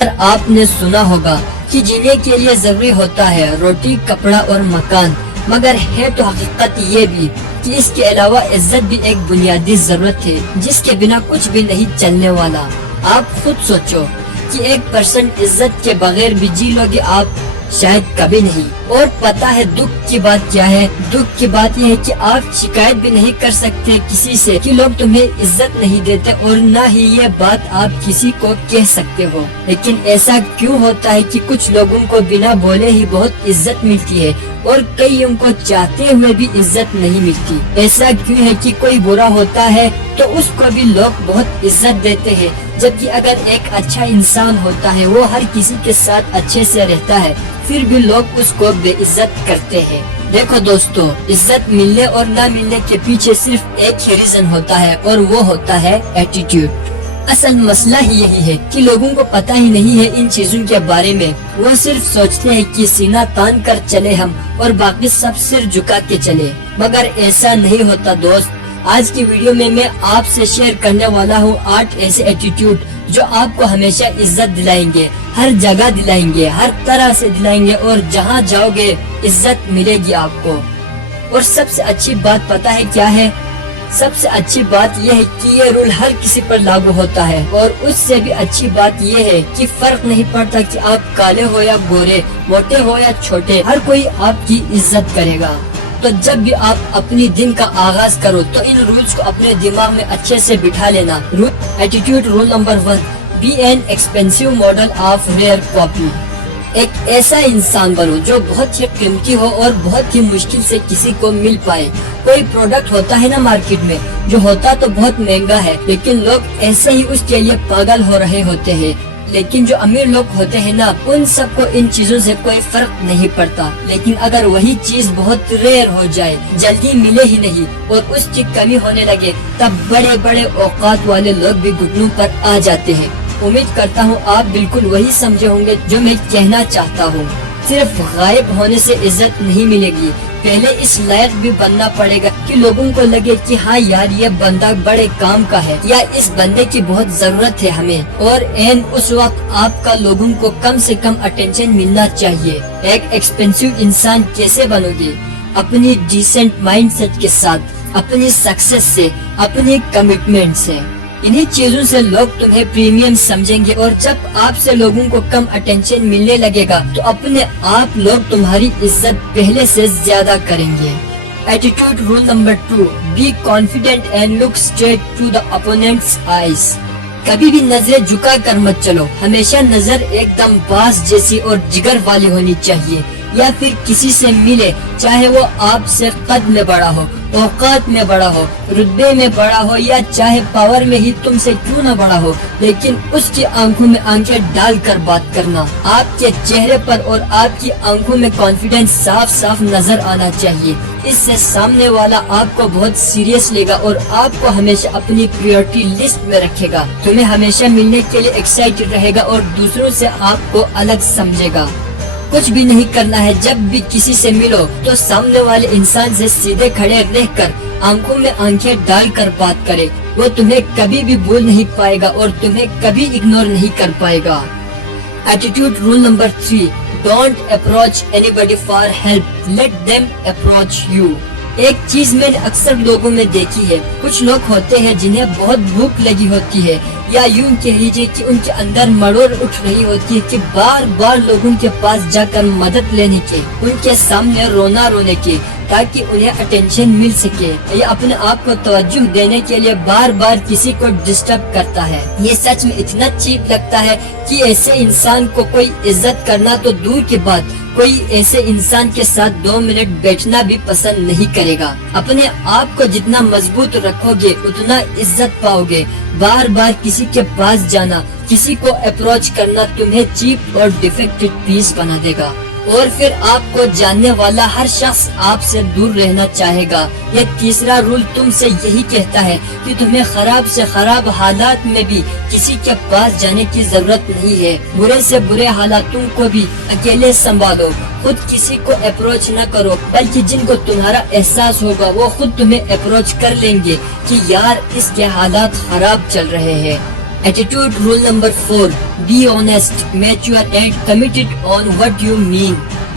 آپ نے سنا ہوگا کہ جینے کے لیے ضروری ہوتا ہے روٹی، کپڑا اور مکان، مگر ہے تو حقیقت یہ بھی کہ اس کے علاوہ عزت بھی ایک بنیادی ضرورت ہے جس کے بنا کچھ بھی نہیں چلنے والا۔ آپ خود سوچو کہ 1% عزت کے بغیر بھی جی لوگے آپ؟ شاید کبھی نہیں۔ اور پتا ہے دکھ کی بات کیا ہے؟ دکھ کی بات یہ ہے کہ آپ شکایت بھی نہیں کر سکتے کسی سے کہ لوگ تمہیں عزت نہیں دیتے، اور نہ ہی یہ بات آپ کسی کو کہہ سکتے ہو۔ لیکن ایسا کیوں ہوتا ہے کہ کچھ لوگوں کو بنا بولے ہی بہت عزت ملتی ہے اور کئی ان کو چاہتے ہوئے بھی عزت نہیں ملتی؟ ایسا کیوں ہے کہ کوئی برا ہوتا ہے تو اس کو بھی لوگ بہت عزت دیتے ہیں، جبکہ اگر ایک اچھا انسان ہوتا ہے، وہ ہر کسی کے ساتھ اچھے سے رہتا ہے، پھر بھی لوگ اس کو بے عزت کرتے ہیں؟ دیکھو دوستو، عزت ملنے اور نہ ملنے کے پیچھے صرف ایک ہی ریزن ہوتا ہے، اور وہ ہوتا ہے ایٹیٹیوڈ۔ اصل مسئلہ ہی یہی ہے کہ لوگوں کو پتہ ہی نہیں ہے ان چیزوں کے بارے میں۔ وہ صرف سوچتے ہیں کہ سینہ تان کر چلے ہم، اور باقی سب سر جھکا کے چلے، مگر ایسا نہیں ہوتا دوست۔ آج کی ویڈیو میں آپ سے شیئر کرنے والا ہوں 8 ایسے ایٹیٹیوڈ جو آپ کو ہمیشہ عزت دلائیں گے، ہر جگہ دلائیں گے، ہر طرح سے دلائیں گے، اور جہاں جاؤ گے عزت ملے گی آپ کو۔ اور سب سے اچھی بات پتہ ہے کیا ہے؟ سب سے اچھی بات یہ ہے کہ یہ رول ہر کسی پر لاگو ہوتا ہے، اور اس سے بھی اچھی بات یہ ہے کہ فرق نہیں پڑتا کہ آپ کالے ہو یا گورے، موٹے ہو یا چھوٹے، ہر کوئی آپ کی عزت کرے گا۔ تو جب بھی آپ اپنی دن کا آغاز کرو تو ان رولز کو اپنے دماغ میں اچھے سے بٹھا لینا۔ Attitude role number 1، be an expensive model of rare copy. ایک ایسا انسان بنو جو بہت ہی قیمتی ہو اور بہت ہی مشکل سے کسی کو مل پائے۔ کوئی پروڈکٹ ہوتا ہے نا مارکیٹ میں، جو ہوتا تو بہت مہنگا ہے، لیکن لوگ ایسے ہی اس کے لیے پاگل ہو رہے ہوتے ہیں۔ لیکن جو امیر لوگ ہوتے ہیں نا، ان سب کو ان چیزوں سے کوئی فرق نہیں پڑتا۔ لیکن اگر وہی چیز بہت ریئر ہو جائے، جلدی ملے ہی نہیں، اور اس کی کمی ہونے لگے، تب بڑے بڑے اوقات والے لوگ بھی گھٹنوں پر آ جاتے ہیں۔ امید کرتا ہوں آپ بالکل وہی سمجھے ہوں گے جو میں کہنا چاہتا ہوں۔ صرف غائب ہونے سے عزت نہیں ملے گی، پہلے اس لائق بھی بننا پڑے گا کہ لوگوں کو لگے کہ ہاں یار یہ بندہ بڑے کام کا ہے، یا اس بندے کی بہت ضرورت ہے ہمیں، اور این اس وقت آپ کا لوگوں کو کم سے کم اٹینشن ملنا چاہیے۔ ایک ایکسپینسو انسان کیسے بنو گے؟ اپنی ڈیسنٹ مائنڈ سیٹ کے ساتھ، اپنی سکسیس سے، اپنی کمٹمنٹ سے۔ انہی چیزوں سے لوگ تمہیں پریمیم سمجھیں گے، اور جب آپ سے لوگوں کو کم اٹینشن ملنے لگے گا تو اپنے آپ لوگ تمہاری عزت پہلے سے زیادہ کریں گے۔ Attitude role number 2، be confident and look straight to the opponent's eyes. کبھی بھی نظریں جھکا کر مت چلو، ہمیشہ نظر ایک دم باز جیسی اور جگر والی ہونی چاہیے۔ یا پھر کسی سے ملے، چاہے وہ آپ سے قد میں بڑا ہو، اوقات میں بڑا ہو، رتبے میں بڑا ہو، یا چاہے پاور میں ہی تم سے کیوں نہ بڑا ہو، لیکن اس کی آنکھوں میں آنکھیں ڈال کر بات کرنا۔ آپ کے چہرے پر اور آپ کی آنکھوں میں کانفیڈنس صاف صاف نظر آنا چاہیے۔ اس سے سامنے والا آپ کو بہت سیریس لے گا اور آپ کو ہمیشہ اپنی پریورٹی لسٹ میں رکھے گا، تمہیں ہمیشہ ملنے کے لیے ایکسائٹڈ رہے گا، اور دوسروں سے آپ کو الگ سمجھے گا۔ کچھ بھی نہیں کرنا ہے، جب بھی کسی سے ملو تو سامنے والے انسان سے سیدھے کھڑے رہ کر آنکھوں میں آنکھیں ڈال کر بات کرے۔ وہ تمہیں کبھی بھی بھول نہیں پائے گا اور تمہیں کبھی اگنور نہیں کر پائے گا۔ Attitude role number 3، don't approach anybody for help, let them approach you. ایک چیز میں نے اکثر لوگوں میں دیکھی ہے، کچھ لوگ ہوتے ہیں جنہیں بہت بھوک لگی ہوتی ہے، یا یوں کہہ لیجیے کہ ان کے اندر مڑوڑ اٹھ رہی ہوتی ہے کہ بار بار لوگوں کے پاس جا کر مدد لینے کے، ان کے سامنے رونے کی، تاکہ انہیں اٹینشن مل سکے، یا اپنے آپ کو توجہ دینے کے لیے بار بار کسی کو ڈسٹرب کرتا ہے۔ یہ سچ میں اتنا چیپ لگتا ہے کہ ایسے انسان کو کوئی عزت کرنا تو دور کی بات، کوئی ایسے انسان کے ساتھ 2 منٹ بیٹھنا بھی پسند نہیں کرے گا۔ اپنے آپ کو جتنا مضبوط رکھو گے اتنا عزت پاؤ گے۔ بار بار کسی کے پاس جانا، کسی کو اپروچ کرنا تمہیں چیپ اور ڈیفیکٹڈ پیس بنا دے گا، اور پھر آپ کو جاننے والا ہر شخص آپ سے دور رہنا چاہے گا۔ یہ تیسرا رول تم سے یہی کہتا ہے کہ تمہیں خراب سے خراب حالات میں بھی کسی کے پاس جانے کی ضرورت نہیں ہے۔ برے سے برے حالاتوں کو بھی اکیلے سنبھالو، خود کسی کو اپروچ نہ کرو، بلکہ جن کو تمہارا احساس ہوگا وہ خود تمہیں اپروچ کر لیں گے کہ یار اس کے حالات خراب چل رہے ہیں۔ Attitude rule number 4. Be honest, mature and committed on what you mean.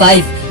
5.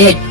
8.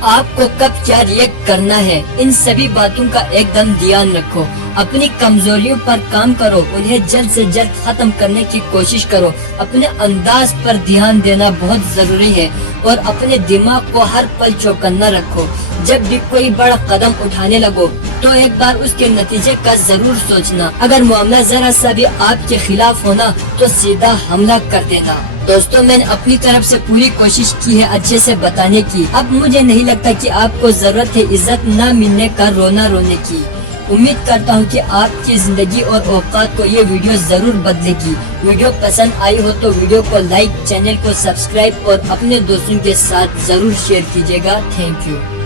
آپ کو کب کیا ریئیکٹ کرنا ہے، ان سبھی باتوں کا ایک دم دھیان رکھو۔ اپنی کمزوریوں پر کام کرو، انہیں جلد سے جلد ختم کرنے کی کوشش کرو۔ اپنے انداز پر دھیان دینا بہت ضروری ہے اور اپنے دماغ کو ہر پل چوکنا رکھو۔ جب بھی کوئی بڑا قدم اٹھانے لگو تو ایک بار اس کے نتیجے کا ضرور سوچنا۔ اگر معاملہ ذرا سا بھی آپ کے خلاف ہونا تو سیدھا حملہ کر دینا۔ دوستوں، میں نے اپنی طرف سے پوری کوشش کی ہے اچھے سے بتانے کی۔ اب مجھے نہیں لگتا کہ آپ کو ضرورت ہے عزت نہ ملنے کا رونا رونے کی۔ امید کرتا ہوں کہ آپ کی زندگی اور اوقات کو یہ ویڈیو ضرور بدلے گی۔ ویڈیو پسند آئی ہو تو ویڈیو کو لائک، چینل کو سبسکرائب اور اپنے دوستوں کے ساتھ ضرور شیئر کیجیے گا۔ Thank you.